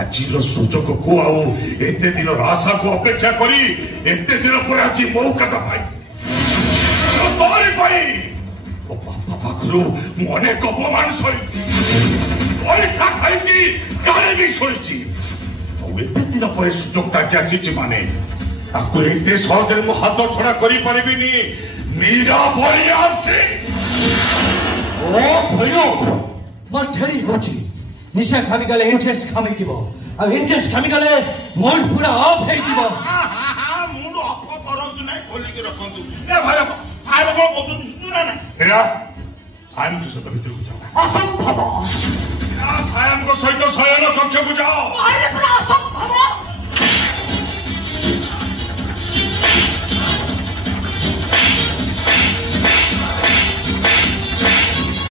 ଆଜିର ସୁଯୋଗକୁ ଆଉ ଏତେ ଦିନର ଆଶାକୁ ଅପେକ୍ଷା କରି ଏତେ ଦିନ ପରେ ଆଜି ମୌକାଟା ପାଇ ତୋରି ପାଇଁ ମୋ ବାପା ପାଖରୁ ମୁଁ ଅନେକ ଅପମାନ ସହିଛି, ପରୀକ୍ଷା ଖାଇଛି, ଗାଳି ବି ଶୋଇଛି। ଆଉ ଏତେ ଦିନ ପରେ ସୁଯୋଗଟା ଆଜି ଆସିଛି ମାନେ ତାକୁ ଏତେ ସହଜରେ ମୁଁ ହାତ ଛଡା କରିପାରିବିନି। ମୀରା ବଳି ଅଛି। ଓ ଭୟ ମୋର ଡେରି ହଉଛି। ନିଶା ଖାମିଗଲେ ଇଣ୍ଟରେଷ୍ଟ ଖାମିଯିବ, ଆଉ ଇଣ୍ଟରେଷ୍ଟ ଖାମିଗଲେ ମୁଣ୍ଡ ପୁରା ଅଫ୍ ହେଇଯିବ। ମୁଣ୍ଡ ଅଫ କରନ୍ତୁ ନାହିଁ, ଖୋଲିକି ରଖନ୍ତୁ। ସାହେବ କଣ କହୁଛନ୍ତି ଶୁଣୁ ନା ହେରା ସାହେବଙ୍କ ସହିତ ଭିତରକୁ ଯାଅ। ଅସମ୍ଭବ। ସାହେବଙ୍କ ସହିତ ଶୟନ କକ୍ଷକୁ ଯାଅ। ଅସମ୍ଭବ।